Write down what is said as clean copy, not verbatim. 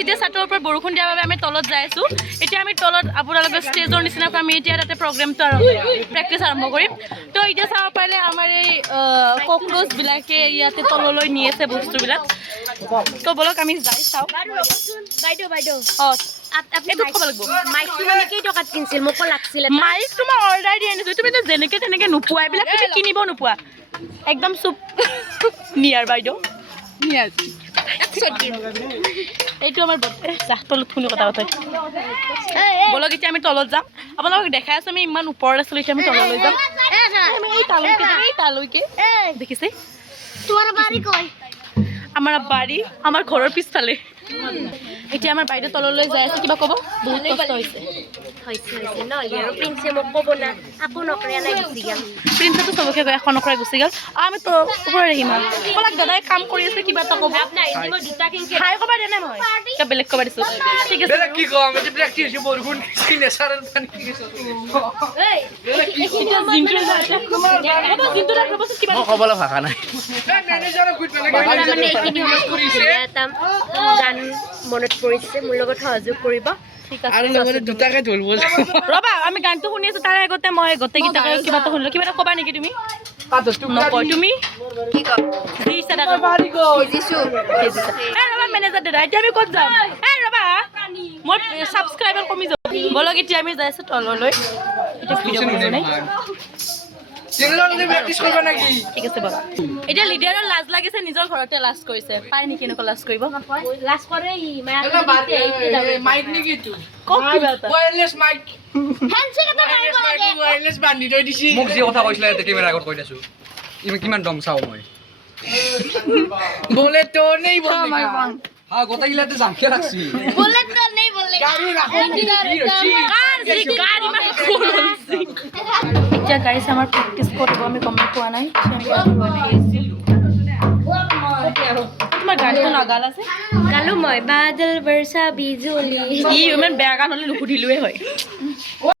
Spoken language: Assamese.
এতিয়া ছাতৰ ওপৰত বৰষুণ দিয়াৰ বাবে আমি তলত যাই আছোঁ এতিয়া আমি তলত আপোনালোকৰ ষ্টেজৰ নিচিনাকৈ আমি এতিয়া তাতে প্ৰগ্ৰেমটো প্ৰেক্টিছ আৰম্ভ কৰিম তো এতিয়া চাব পাৰিলে আমাৰ এই ককৰোচবিলাকে ইয়াতে তললৈ নি আছে বস্তুবিলাক তো বলক আমি যাই চাওঁ বাইদেউ অঁ এইটো ক'ব লাগিব মাইকটো মানে কেইটকাত কিনিছিল মোকো লাগিছিল মাইকটো মই অৰ্ডাৰ দি আনিছোঁ তুমি যেনেকৈ তেনেকৈ নোপোৱা এইবিলাক তুমি কিনিব নোপোৱা একদম চুপ নিয়াৰ বাইদেউ নিয়াৰ এইটো আমাৰ যাহ তলত শুনি কথা পাতে বলক এতিয়া আমি তলত যাম আপোনালোকক দেখাই আছোঁ আমি ইমান ওপৰত আছিলোঁ এতিয়া আমি তললৈ যাম এই তালৈকে দেখিছে তোমাৰ বাৰী কয় আমাৰ বাৰী আমাৰ ঘৰৰ পিছফালে এতিয়া আমাৰ বাইদেউ তললৈ যাই আছে কিবা ক'ব বহুত কষ্ট হৈছে নহ'লে আৰু প্ৰিন্সে মোক ক'ব না আকৌ নকৰে নাই গুচি গ'ল প্ৰিন্সেটো চবকে গৈ এখন নকৰাই গুচি গ'ল আমি তো ওপৰত আহিম ক'লাক দাদাই কাম কৰি আছে কিবা এটা ক'ব হাই ক'বা দিয়া নাই মই কিবা বেলেগ ক'বা দিছোঁ ঠিক আছে কি কম আমি প্ৰেক্টিছ বৰষুণ নেচাৰেল পানী এতিয়া জিন্টু ৰ'বচোন কিবা ক'বলৈ ভাষা নাই মেনেজাৰক গুড মানে এইখিনি এটা গান মনত পৰিছে মোৰ লগত সহযোগ কৰিব ঠিক আছে আৰু লগতে দুটাকে ঢোল বজাব ৰ'বা আমি গানটো শুনি আছোঁ তাৰে আগতে মই গোটেইকেইটাকে কিবা এটা শুনিলোঁ কিবা এটা ক'বা নেকি তুমি নকয় তুমি কি কম যি ইচ্ছা এটা ক'বা। বুজিছোঁ এই ৰ'বা মেনেজাৰ দাদা এতিয়া আমি ক'ত যাম এই ৰ'বা মোৰ ছাবস্ক্ৰাইবাৰ কমি যাব বলক এতিয়া আমি যাই আছোঁ তললৈ এতিয়া ভিডিঅ' কৰিব নাই প্ৰেক্টিছ কৰিব নেকি ঠিক আছে বাবা এতিয়া লিডাৰৰ লাজ লাগিছে নিজৰ ঘৰতে লাজ কৰিছে পাই নেকি এনেকুৱা লাজ কৰিব লাজ কৰে ই মাইক নেকি এইটো কওক কিবা এটা ৱায়াৰলেছ মাইক হেণ্ডছেক এটা মাৰিব লাগে ৱায়াৰলেছ বান্ধি থৈ দিছি মোক যি কথা কৈছিলে এতিয়া কেমেৰা আগত কৈ দিছোঁ ইমান কিমান দম চাওঁ মই बोले तो नहीं बोलने का হা গোটেইগিলাতে জাংকে ৰাখছি বুলেট তো নেই বললে गाड़ी रखो এতিয়া গাইছে আমাৰ প্ৰেক্টিছ কৰিব আমি গমেই পোৱা নাই তোমাৰ গানটো নাগাল আছে গালো মই বাদল বৰ্ষা বিজুলী ই ইমান বেয়া গান হ'লে নুসুধিলোৱে হয়